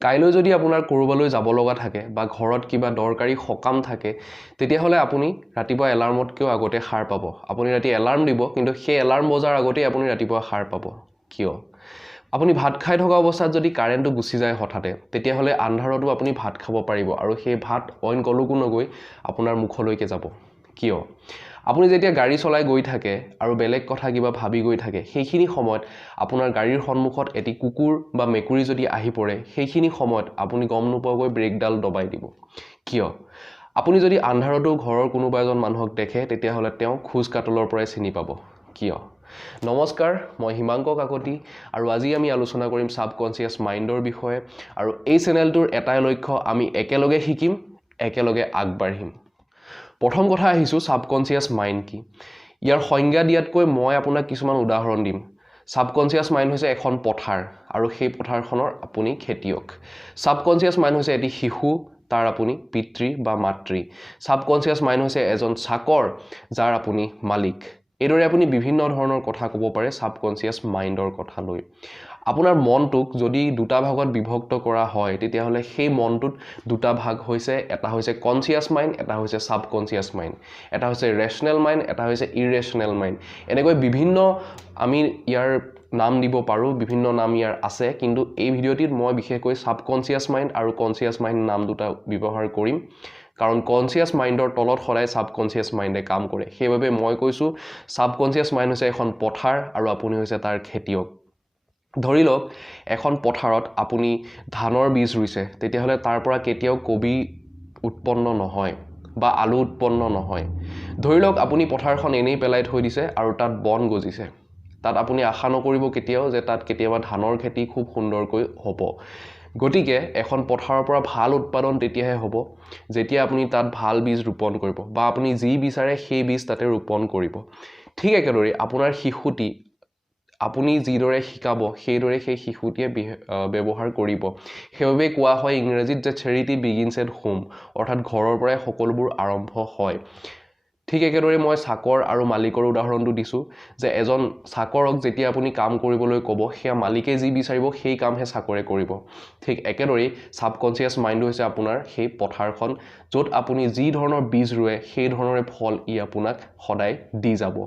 কাইলৈ যদি আপোনাৰ কৰবালৈ যাব লগা থাকে বা ঘৰত কিবা দৰকাৰী সকাম থাকে তেতিয়াহলে আপুনি ৰাতিপুৱা এলাৰ্মতকৈ আগতে সাৰ পাব আপুনি ৰাতি এলাৰ্ম দিব কিন্তু সেই এলাৰ্ম বজাৰ আগতে আপুনি ৰাতিপুৱা সাৰ পাব কিয় আপুনি ভাত খাই থকা অৱস্থাত যদি কাৰেণ্টটো গুচি যায় হঠাতে তেতিয়াহলে আন্ধাৰতো আপুনি ভাত খাব পাৰিব আৰু সেই ভাত অইন কলৈকো নগৈ আপোনাৰ মুখলৈকে যাব কিয় আপুনি যেতিয়া গাড়ী চলাই গৈ থাকে আৰু বেলেগ কথা কিবা ভাবি গৈ থাকে সেইখিনি সময়ত আপোনাৰ গাড়ীৰ সন্মুখত এটি কুকুৰ বা মেকুৰী যদি আহি পৰে সেইখিনি সময়ত আপুনি গম নোপোৱাকৈ ব্ৰেকডাল দবাই দিব কিয় আপুনি যদি আন্ধাৰতো ঘৰৰ কোনোবা এজন মানুহক দেখে তেতিয়াহলে তেওঁ খোজ কাটলৰ পৰাই চিনি পাব কিয় নমস্কাৰ মই হিমাংক কাকতি আৰু আজি আমি আলোচনা কৰিম সাবকনসিয়াস মাইণ্ডৰ বিষয়ে আৰু এই চেনেলটোৰ এটাই লক্ষ্য আমি একেলগে শিকিম একেলগে আগবাঢ়িম প্ৰথম কথা আহিছো সাবকনসিয়াস মাইণ্ড কি ইয়াৰ সংজ্ঞা দিয়াতকৈ মই আপোনাক কিছুমান উদাহৰণ দিম সাবকনসিয়াস মাইণ্ড হৈছে এখন পথাৰ আৰু সেই পথাৰখনৰ আপুনি খেতিয়ক সাবকনসিয়াস মাইণ্ড হৈছে এটি শিশু তাৰ আপুনি পিতৃ বা মাতৃ সাবকনসিয়াস মাইণ্ড হৈছে এজন চাকৰ যাৰ আপুনি মালিক এইদৰে আপুনি বিভিন্ন ধৰণৰ কথা ক'ব পাৰে সাবকনসিয়াস মাইণ্ডৰ কথা লৈ আপোনাৰ মনটোক যদি দুটা ভাগত বিভক্ত কৰা হয় তেতিয়াহলে সেই মনটোত দুটা ভাগ হৈছে এটা হৈছে কনসিয়াস মাইণ্ড এটা হৈছে সাবকনসিয়াস মাইণ্ড এটা হৈছে ৰেশনেল মাইণ্ড এটা হৈছে ইৰেশনেল মাইণ্ড এনেকৈ বিভিন্ন আমি ইয়াৰ নাম দিব পাৰো বিভিন্ন নাম ইয়াৰ আছে কিন্তু এই ভিডিঅ'টিত মই বিশেষকৈ সাবকনসিয়াস মাইণ্ড আৰু কনসিয়াস মাইণ্ড নাম দুটা ব্যৱহাৰ কৰিম কাৰণ কনসিয়াস মাইণ্ডৰ তলত সদায় সাবকনসিয়াস মাইণ্ডে কাম কৰে সেইবাবে মই কৈছো সাবকনসিয়াস মাইণ্ড হৈছে এখন পথাৰ আৰু আপুনি হৈছে তাৰ খেতিয়ক ধৰি লওক এখন পথাৰত আপুনি ধানৰ বীজ ৰুইছে তেতিয়াহলে তাৰ পৰা কেতিয়াও কবি উৎপন্ন নহয় বা আলু উৎপন্ন নহয় ধৰি লওক আপুনি পথাৰখন এনেই পেলাই থৈ দিছে আৰু তাত বন গজিছে তাত আপুনি আশা নকৰিব কেতিয়াও যে তাত কেতিয়াবা ধানৰ খেতি খুব সুন্দৰকৈ হ'ব গতিকে এখন পথাৰৰ পৰা ভাল উৎপাদন তেতিয়াহে হ'ব যেতিয়া আপুনি তাত ভাল বীজ ৰোপণ কৰিব বা আপুনি যি বিচাৰে সেই বীজ তাতে ৰোপণ কৰিব ঠিক একেদৰে আপোনাৰ শিশুটি আপুনি যিদৰে শিকাব সেইদৰে সেই শিশুটিয়ে ব্যৱহাৰ কৰিব সেইবাবে কোৱা হয় ইংৰাজীত যে charity begins at home অৰ্থাৎ ঘৰৰ পৰাই সকলোবোৰ আৰম্ভ হয় ঠিক একেদৰে মই চাকৰ আৰু মালিকৰ উদাহৰণটো দিছো যে এজন চাকৰক যেতিয়া আপুনি কাম কৰিবলৈ ক'ব সেয়া মালিকে যি বিচাৰিব সেই কামহে চাকৰে কৰিব ঠিক একেদৰে সাবকনসিয়াস মাইণ্ড হৈছে আপোনাৰ সেই পথাৰখন য'ত আপুনি যি ধৰণৰ বীজ ৰুৱে সেই ধৰণৰে ফল ই আপোনাক সদায় দি যাব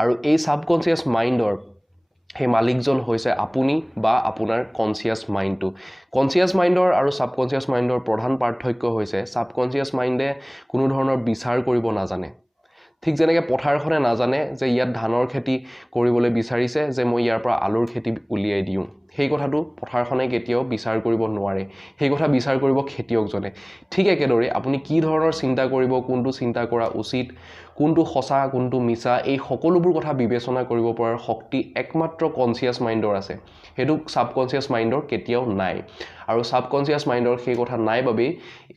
আৰু এই সাবকনসিয়াস মাইণ্ডৰ সেই মালিকজন হৈছে আপুনি বা আপোনাৰ কনসিয়াস মাইণ্ডটো কনসিয়াস মাইণ্ডৰ আৰু সাবকনসিয়াস মাইণ্ডৰ প্ৰধান পাৰ্থক্য হৈছে সাবকনসিয়াস মাইণ্ডে কোনো ধৰণৰ বিচাৰ কৰিব নাজানে ঠিক যেনেকৈ পথাৰখনে নাজানে যে ইয়াত ধানৰ খেতি কৰিবলৈ বিচাৰিছে যে মই ইয়াৰ পৰা আলুৰ খেতি উলিয়াই দিওঁ সেই কথাটো পথাৰখনে কেতিয়াও বিচাৰ কৰিব নোৱাৰে সেই কথা বিচাৰ কৰিব খেতিয়কজনে ঠিক একেদৰে আপুনি কি ধৰণৰ চিন্তা কৰিব কোনটো চিন্তা কৰা উচিত কোনটো সঁচা কোনটো মিছা এই সকলোবোৰ কথা বিবেচনা কৰিব পৰাৰ শক্তি একমাত্ৰ কনসিয়াস মাইণ্ডৰ আছে হেতু সাবকনসিয়াস মাইণ্ডৰ কেতিয়াও নাই আৰু সাবকনসিয়াস মাইণ্ডৰ সেই কথা নাই বাবে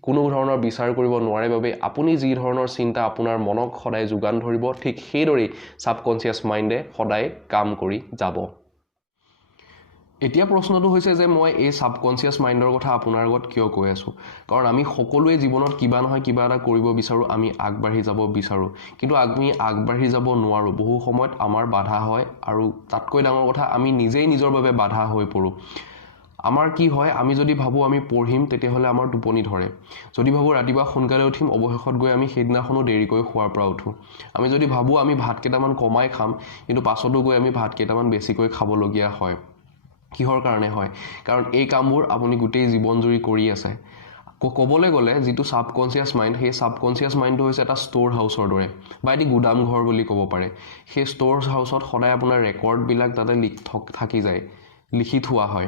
কোনো ধৰণৰ বিচাৰ কৰিব নোৱাৰে বাবে আপুনি যি ধৰণৰ চিন্তা আপোনাৰ মনক সদায় যোগান ধৰিব ঠিক সেইদৰে সাবকনসিয়াস মাইণ্ডে সদায় কাম কৰি যাব এতিয়া প্ৰশ্নটো হৈছে যে মই এই সাবকনসিয়াস মাইণ্ডৰ কথা আপোনাৰ আগত কিয় কৈ আছো কাৰণ আমি সকলোৱে জীৱনত কিবা নহয় কিবা এটা কৰিব বিচাৰো আমি আগবাঢ়ি যাব বিচাৰো কিন্তু আমি আগবাঢ়ি যাব নোৱাৰো বহু সময়ত আমাৰ বাধা হয় আৰু তাতকৈ ডাঙৰ কথা আমি নিজেই নিজৰ বাবে বাধা হৈ পৰো আমাৰ কি হয় আমি যদি ভাবো আমি পঢ়িম তেতিয়াহলে আমাৰ টোপনি ধৰে যদি ভাবো ৰাতিপুৱা সোনকালে উঠিম অৱশেষত গৈ আমি সেইদিনাখনো দেৰিকৈ শুৱাৰ পৰা উঠো আমি যদি ভাবো আমি ভাত কেইটামান কমাই খাম কিন্তু পাছতো গৈ আমি ভাত কেইটামান বেছিকৈ খাবলগীয়া হয় কিহৰ কাৰণে হয় কাৰণ এই কামবোৰ আপুনি গোটেই জীৱন জুৰি কৰি আছে ক'বলৈ গ'লে যেটো সাবকনসিয়াস মাইণ্ড সেই সাবকনসিয়াস মাইণ্ডটো হৈছে এটা ষ্ট'ৰ হাউচৰ দৰে বা এটি গুদাম ঘৰ বুলি ক'ব পাৰে সেই ষ্ট'ৰ হাউচত সদায় আপোনাৰ ৰেকৰ্ডবিলাক তাতে থাকি যায় লিখি থোৱা হয়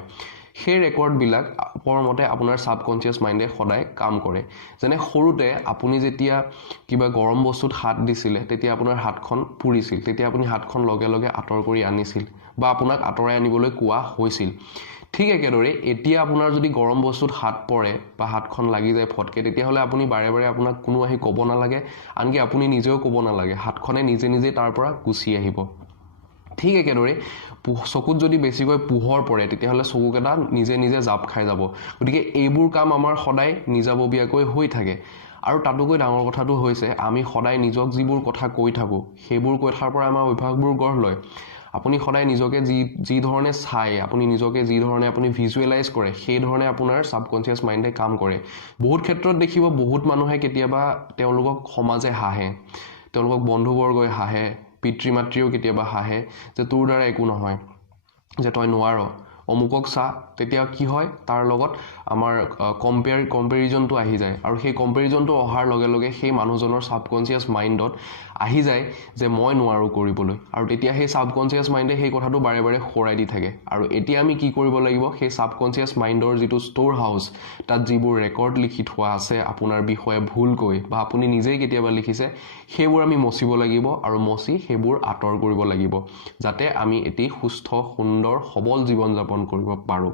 সেই ৰেকৰ্ডবিলাক পৰমতে আপোনাৰ সাবকনসিয়াস মাইণ্ডে সদায় কাম কৰে যেনে সৰুতে আপুনি যেতিয়া কিবা গৰম বস্তুত হাত দিছিলে তেতিয়া আপোনাৰ হাতখন পুৰিছিল তেতিয়া আপুনি হাতখন লগে লগে আঁতৰ কৰি আনিছিল বা আপোনাক আঁতৰাই আনিবলৈ কোৱা হৈছিল ঠিক একেদৰে এতিয়া আপোনাৰ যদি গৰম বস্তুত হাত পৰে বা হাতখন লাগি যায় ফটকে তেতিয়াহলে আপুনি বাৰে বাৰে আপোনাক কোনো আহি ক'ব নালাগে আনকি আপুনি নিজেও ক'ব নালাগে হাতখনে নিজে নিজে তাৰ পৰা গুচি আহিব ঠিক একেদৰে চকুত যদি বেছিকৈ পোহৰ পৰে তেতিয়াহলে চকুকেইটা নিজে নিজে জাপ খাই যাব গতিকে এইবোৰ কাম আমাৰ সদায় নিজাববীয়াকৈ হৈ থাকে আৰু তাতোকৈ ডাঙৰ কথাটো হৈছে আমি সদায় নিজক যিবোৰ কথা কৈ থাকো সেইবোৰ কথাৰ পৰা আমাৰ অভ্যাসবোৰ গঢ় লয় আপুনি সদায় নিজকে যি ধৰণে চাই আপুনি নিজকে যি ধৰণে আপুনি ভিজুৱেলাইজ কৰে সেই ধৰণে আপোনাৰ সাবকনসিয়াস মাইণ্ডে কাম কৰে বহুত ক্ষেত্ৰত দেখিব বহুত মানুহে কেতিয়াবা তেওঁলোকক সমাজে হাঁহে তেওঁলোকক বন্ধুবৰ্গই হাঁহে পিতৃ মাতৃও কেতিয়াবা হাঁহে যে তোৰ দ্বাৰা একো নহয় যে তই নোৱাৰ অমুকক চা তেতিয়া কি হয় তাৰ লগত আমাৰ কম্পেৰিজনটো আহি যায় আৰু সেই কম্পেৰিজনটো অহাৰ লগে লগে সেই মানুহজনৰ সাবকনসিয়াস মাইণ্ডত আহি যায় যে মই নোৱাৰো কৰিবলৈ আৰু তেতিয়া সেই সাবকনসিয়াস মাইণ্ডে সেই কথাটো বাৰে বাৰে খৰাই দি থাকে আৰু এতিয়া আমি কি কৰিব লাগিব সেই সাবকনসিয়াস মাইণ্ডৰ যিটো ষ্ট'ৰ হাউচ তাত যিবোৰ ৰেকৰ্ড লিখি থোৱা আছে আপোনাৰ বিষয়ে ভুলকৈ বা আপুনি নিজেই কেতিয়াবা লিখিছে সেইবোৰ আমি মচিব লাগিব আৰু মচি সেইবোৰ আঁতৰ কৰিব লাগিব যাতে আমি এটি সুস্থ সুন্দৰ সবল জীৱন যাপন কৰিব পাৰো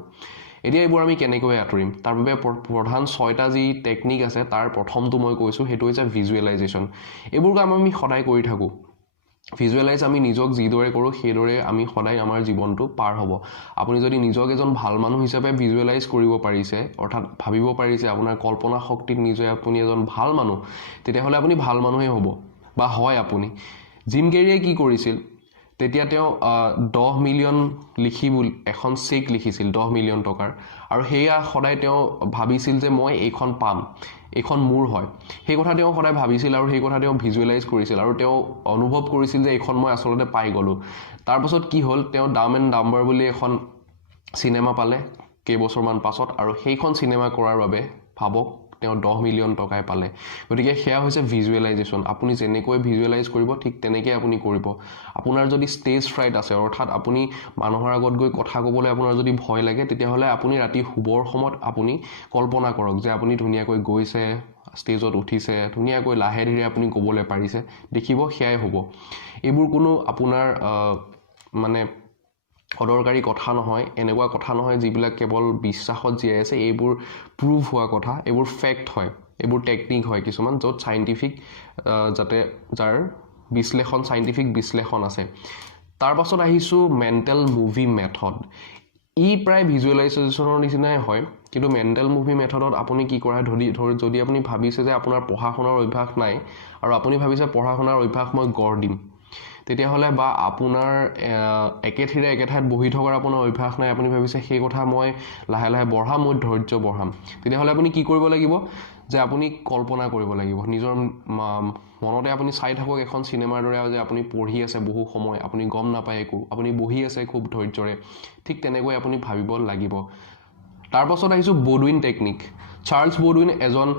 এতিয়া এইবোৰ আমি কেনেকৈ আঁতৰিম তাৰ বাবে প্ৰধান 6টা যি টেকনিক আছে তাৰ প্ৰথমটো মই কৈছো হেতু হৈছে ভিজুৱেলাইজেশ্যন এইবোৰ কাম আমি সদায় কৰি থাকো ভিজুৱেলাইজ আমি নিজক যিদৰে কৰো সেইদৰে আমি সদায় আমাৰ জীৱনটো পাৰ হ'ব আপুনি যদি নিজক এজন ভাল মানুহ হিচাপে ভিজুৱেলাইজ কৰিব পাৰিছে অৰ্থাৎ ভাবিব পাৰিছে আপোনাৰ কল্পনা শক্তিত নিজে আপুনি এজন ভাল মানুহ তেতিয়াহলে আপুনি ভাল মানুহেই হ'ব বা হয় আপুনি জিম কেৰিয়ে কি কৰিছিল তেতিয়া তেওঁ 10 মিলিয়ন লিখিবুল এখন চেক লিখিছিল 10 মিলিয়ন টকাৰ আৰু হেয়া সদায় তেওঁ ভাবিছিল যে মই এইখন পাম এইখন মোৰ হয় সেই কথা তেওঁ সদায় ভাবিছিল আৰু সেই কথা তেওঁ ভিজুৱেলাইজ কৰিছিল আৰু তেওঁ অনুভৱ কৰিছিল যে এইখন মই আসলতে পাই গলো তাৰ পাছত কি হ'ল তেওঁ ডাম এণ্ড ডাম্বাৰ বুলি এখন সিনেমা পালে কেইবছৰমান পাছত আৰু সেইখন সিনেমা কৰাৰ বাবে ভাবক তেওঁ 10 মিলিয়ন টকাই পালে গতিকে হেয়া হৈছে ভিজুৱেলাইজেশ্যন আপুনি যেনেকৈ ভিজুৱেলাইজ কৰিব ঠিক তেনেকৈ আপুনি কৰিব আপোনাৰ যদি ষ্টেজ ফ্ৰাইট আছে অৰ্থাৎ আপুনি মানুহৰ আগত গৈ কথা ক'বলৈ আপোনাৰ যদি ভয় লাগে তেতিয়াহ'লে আপুনি ৰাতি শুবৰ সময়ত আপুনি কল্পনা কৰক যে আপুনি ধুনীয়াকৈ গৈছে ষ্টেজত উঠিছে ধুনীয়াকৈ লাহে ধীৰে আপুনি ক'বলৈ পাৰিছে দেখিব হেয়াই হ'ব এইবোৰ কোনো আপোনাৰ মানে অদৰকাৰী কথা নহয় এনেকুৱা কথা নহয় যিবিলাক কেৱল বিশ্বাসত জীয়াই আছে এইবোৰ প্ৰুভ হোৱা কথা এইবোৰ ফেক্ট হয় এইবোৰ টেকনিক হয় কিছুমান য'ত সাইন্টিফিক যাতে যাৰ বিশ্লেষণ সাইন্টিফিক বিশ্লেষণ আছে তাৰ পাছত আহিছো মেন্টেল মুভি মেথড ই প্ৰায় ভিজুৱেলাইজেশ্যনৰ নিচিনাই হয় কিন্তু মেন্টেল মুভি মেথডত আপুনি কি কৰা যদি আপুনি ভাবিছে যে আপোনাৰ পঢ়া শুনাৰ অভ্যাস নাই আৰু আপুনি ভাবিছে পঢ়া শুনাৰ অভ্যাস মই গঢ় দিম তেতিয়াহ'লে বা আপোনাৰ একেঠিৰে একেঠাইত বহি থকাৰ আপোনাৰ অভ্যাস নাই আপুনি ভাবিছে সেই কথা মই লাহে লাহে বঢ়াম মই ধৈৰ্য বঢ়াম তেতিয়াহ'লে আপুনি কি কৰিব লাগিব যে আপুনি কল্পনা কৰিব লাগিব নিজৰ মনতে আপুনি চাই থাকক এখন সিনেমাৰ দৰে যে আপুনি পঢ়ি আছে বহু সময় আপুনি গম নাপায় একো আপুনি বহি আছে খুব ধৈৰ্যৰে ঠিক তেনেকৈ আপুনি ভাবিব লাগিব তাৰ পাছত আহিছো বৌডুইন টেকনিক চাৰ্লছ বৌডুইন এজন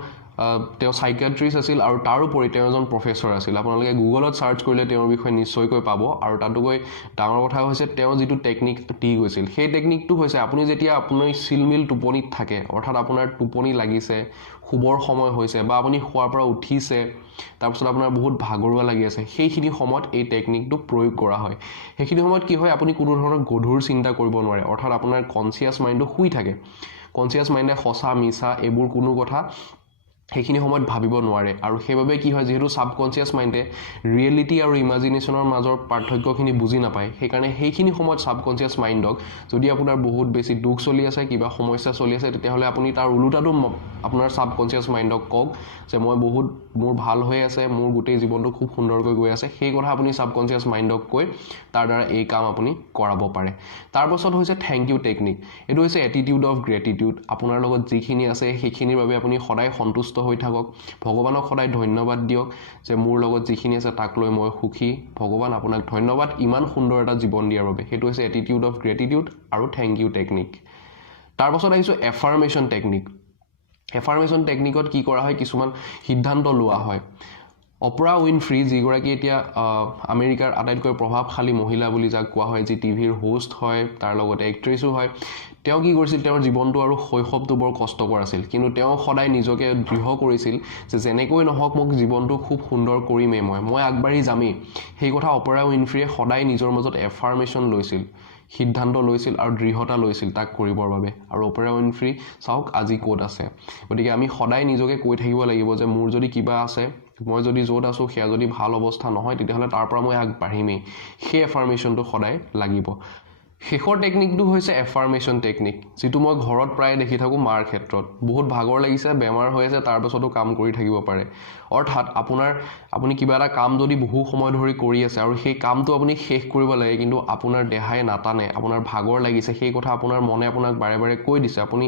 তেওঁ সাইকিয়াট্ৰিষ্ট আছিল আৰু তাৰ উপৰি তেওঁ এজন প্ৰফেসৰ আছিল আপোনালোকে গুগলত সাৰ্চ কৰিলে তেওঁৰ বিষয়ে নিশ্চয়কৈ পাব আৰু তাতকৈ ডাঙৰ কথা হৈছে তেওঁ যিটো টেকনিক দি গৈছিল সেই টেকনিকটো হৈছে আপুনি যেতিয়া আপুনি সিলমিল টোপনিত থাকে অৰ্থাৎ আপোনাৰ টোপনি লাগিছে শুবৰ সময় হৈছে বা আপুনি শুৱাৰ পৰা উঠিছে তাৰপিছত আপোনাৰ বহুত ভাগৰুৱা লাগি আছে সেইখিনি সময়ত এই টেকনিকটো প্ৰয়োগ কৰা হয় সেইখিনি সময়ত কি হয় আপুনি কোনো ধৰণৰ গধুৰ চিন্তা কৰিব নোৱাৰে অৰ্থাৎ আপোনাৰ কনসিয়াস মাইণ্ডটো শুই থাকে কনসিয়াস মাইণ্ডে সঁচা মিছা এইবোৰ কোনো কথা সেইখিনি সময়ত ভাবিব নোৱাৰে আৰু সেইভাবে কি হয় যেহেতু সাবকনসিয়াস মাইণ্ডে ৰিয়েলিটি আৰু ইমাজিনেশ্যনৰ মাজৰ পাৰ্থক্যখিনি বুজি নাপায় সেইকাৰণে সেইখিনি সময়ত সাবকনসিয়াস মাইণ্ডক যদি আপোনাৰ বহুত বেছি দুখ চলি আছে কিবা সমস্যা চলি আছে তেতিয়াহ'লে আপুনি তাৰ উলুটাটো আপোনাৰ সাবকনসিয়াস মাইণ্ডক কওক যে মই বহুত মোৰ ভাল হৈ আছে মোৰ গোটেই জীৱনটো খুব সুন্দৰকৈ গৈ আছে সেই কথা আপুনি সাবকনসিয়াস মাইণ্ডক কৈ তাৰ দ্বাৰা এই কাম আপুনি কৰাব পাৰে তাৰ পাছত হৈছে থ্যাংক ইউ টেকনিক এটো হৈছে এটিটিউড অফ গ্ৰেটিটিউড আপোনাৰ লগত যিখিনি আছে সেইখিনিৰ বাবে আপুনি সদায় সন্তুষ্ট হৈ থাকক ভগৱানক সদায় ধন্যবাদ দিয়ক যে মোৰ লগত যিখিনি আছে তাক লৈ মই সুখী ভগৱান আপোনাক ধন্যবাদ ইমান সুন্দৰ এটা জীৱন দিয়াৰ বাবে হেতু হৈছে এটিটিউড অফ গ্ৰেটিটিউড আৰু থ্যাংক ইউ টেকনিক তাৰ পাছত আহিছো এফাৰ্মেশন টেকনিক এফাৰ্মেশন টেকনিকত কি কৰা হয় কিছুমান সিদ্ধান্ত লোৱা হয় অপৰা উইনফ্ৰী যিগৰাকী এতিয়া আমেৰিকাৰ আটাইতকৈ প্ৰভাৱশালী মহিলা বুলি যাক কোৱা হয় যি টিভিৰ হোষ্ট হয় তাৰ লগতে এক্ট্ৰেছো হয় তেওঁ কি কৰিছিল তেওঁৰ জীৱনটো আৰু শৈশৱটো বৰ কষ্টকৰ আছিল কিন্তু তেওঁ সদায় নিজকে দৃঢ় কৰিছিল যে যেনেকৈ নহওক মোক জীৱনটো খুব সুন্দৰ কৰিমেই মই আগবাঢ়ি যামেই সেই কথা অপৰা উইনফ্ৰীয়ে সদায় নিজৰ মাজত এফাৰ্মেশন লৈছিল সিদ্ধান্ত লৈছিল আৰু দৃঢ়তা লৈছিল তাক কৰিবৰ বাবে আৰু অপৰা উইনফ্ৰী চাওক আজি ক'ত আছে গতিকে আমি সদায় নিজকে কৈ থাকিব লাগিব যে মোৰ যদি কিবা আছে মই যদি য'ত আছো সেয়া যদি ভাল অৱস্থা নহয় তেতিয়াহ'লে তাৰ পৰা মই আগবাঢ়িমেই সেই এফাৰ্মেশনটো সদায় লাগিব শেষৰ টেকনিকটো হৈছে এফাৰ্মেশ্যন টেকনিক, যিটো মই ঘৰত প্ৰায় দেখি থাকোঁ মাৰ ক্ষেত্ৰত। বহুত ভাগৰ লাগিছে, বেমাৰ হৈ আছে, তাৰ পাছতো কাম কৰি থাকিব পাৰে। অৰ্থাৎ আপুনি কিবা এটা কাম যদি বহু সময় ধৰি কৰি আছে আৰু সেই কামটো আপুনি শেষ কৰিব লাগে, কিন্তু আপোনাৰ দেহাই নাটানে, আপোনাৰ ভাগৰ লাগিছে, সেই কথা আপোনাৰ মনে আপোনাক বাৰে বাৰে কৈ দিছে, আপুনি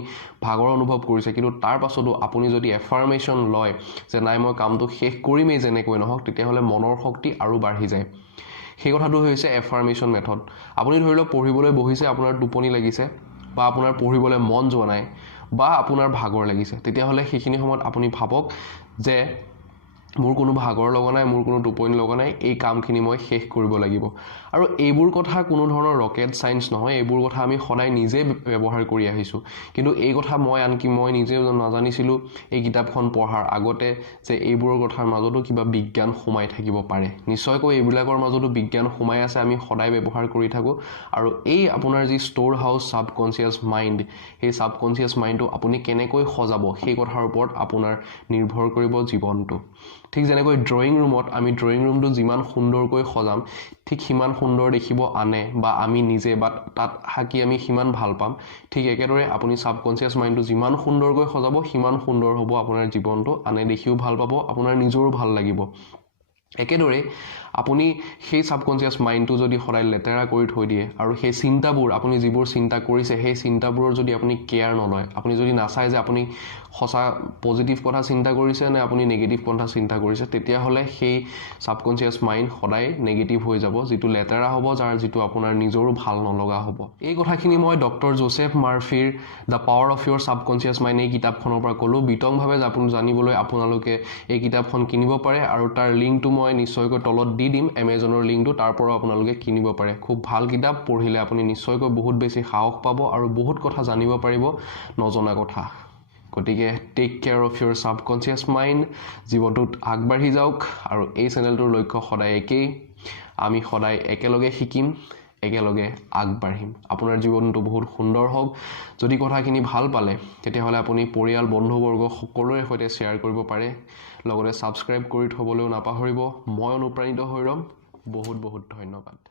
ভাগৰ অনুভৱ কৰিছে, কিন্তু তাৰ পাছতো আপুনি যদি এফাৰ্মেশ্যন লয় যে নাই মই কামটো শেষ কৰিমেই যেনেকৈ নহওক, তেতিয়াহ'লে মনৰ শক্তি আৰু বাঢ়ি যায়। সেই কথাটো হৈছে এফাৰ্মেশ্যন মেথড। আপুনি ধৰি লওক পঢ়িবলৈ বহিছে, আপোনাৰ টোপনি লাগিছে বা আপোনাৰ পঢ়িবলৈ মন যোৱা নাই বা আপোনাৰ ভাগৰ লাগিছে, তেতিয়াহ'লে সেইখিনি সময়ত আপুনি ভাবক যে মোৰ কোনো ভাগৰ লগা নাই, মোৰ কোনো টোপনি লগা নাই, এই কামখিনি মই শেষ কৰিব লাগিব। আৰু এইবোৰ কথা কোনো ধৰণৰ ৰকেট ছায়েন্স নহয়, এইবোৰ কথা আমি সদায় নিজে ব্যৱহাৰ কৰি আহিছোঁ। কিন্তু এই কথা মই নিজে নাজানিছিলোঁ এই কিতাপখন পঢ়াৰ আগতে যে এইবোৰৰ কথাৰ মাজতো কিবা বিজ্ঞান সোমাই থাকিব পাৰে। নিশ্চয়কৈ এইবিলাকৰ মাজতো বিজ্ঞান সোমাই আছে, আমি সদায় ব্যৱহাৰ কৰি থাকোঁ। আৰু এই আপোনাৰ যি ষ্ট'ৰ হাউচ ছাবকনচিয়াছ মাইণ্ড, সেই ছাবকনচিয়াছ মাইণ্ডটো আপুনি কেনেকৈ সজাব সেই কথাৰ ওপৰত আপোনাৰ নিৰ্ভৰ কৰিব জীৱনটো। ঠিক যেনেকৈ ড্ৰয়িং ৰুমত আমি ড্ৰয়িং ৰুমটো যিমান সুন্দৰকৈ সজাম, ঠিক সিমান সুন্দৰ দেখিব আনে বা আমি নিজে বা তাত থাকি আমি সিমান ভাল পাম। ঠিক একেদৰে আপুনি ছাবকনচিয়াছ মাইণ্ডটো যিমান সুন্দৰকৈ সজাব, সিমান সুন্দৰ হ'ব আপোনাৰ জীৱনটো, আনে দেখিও ভাল পাব, আপোনাৰ নিজৰো ভাল লাগিব। একেদৰে আপুনি সেই ছাবকনচিয়াছ মাইণ্ডটো যদি সদায় লেতেৰা কৰি থৈ দিয়ে আৰু সেই চিন্তাবোৰ, আপুনি যিবোৰ চিন্তা কৰিছে সেই চিন্তাবোৰৰ যদি আপুনি কেয়াৰ নলয়, আপুনি যদি নাচায় যে আপুনি সঁচা পজিটিভ কথা চিন্তা কৰিছে নে আপুনি নেগেটিভ কথা চিন্তা কৰিছে, তেতিয়াহ'লে সেই ছাবকনচিয়াছ মাইণ্ড সদায় নেগেটিভ হৈ যাব, যিটো লেতেৰা হ'ব, যিটো আপোনাৰ নিজৰো ভাল নলগা হ'ব। এই কথাখিনি মই ডক্টৰ জোচেফ মাৰ্ফিৰ the power of your subconscious mind এই কিতাপখনৰ পৰা ক'লোঁ। বিতংভাৱে জানিবলৈ আপোনালোকে এই কিতাপখন কিনিব পাৰে আৰু তাৰ লিংকটো মই নিশ্চয়কৈ তলত দি দিম, এমেজনৰ লিংকটো, তাৰ পৰাও আপোনালোকে কিনিব পাৰে। খুব ভাল কিতাপ, পঢ়িলে আপুনি নিশ্চয়কৈ বহুত বেছি সাহস পাব আৰু বহুত কথা জানিব পাৰিব, নজনা কথা। গতিকে take care of your subconscious mind, জীৱনটোত আগবাঢ়ি যাওক। আৰু এই চেনেলটোৰ লক্ষ্য সদায় একেই, আমি সদায় একেলগে শিকিম, একেলগে আগবাঢ়িম। আপোনাৰ জীৱনটো বহুত সুন্দৰ হওক। যদি কথাখিনি ভাল পালে তেতিয়াহ'লে আপুনি পৰিয়াল, বন্ধুবৰ্গ সকলোৰে সৈতে শ্বেয়াৰ কৰিব পাৰে। লগতে ছাবস্ক্ৰাইব কৰি থ'বলৈও নাপাহৰিব। মই অনুপ্ৰাণিত হৈ ৰ'ম। বহুত বহুত ধন্যবাদ।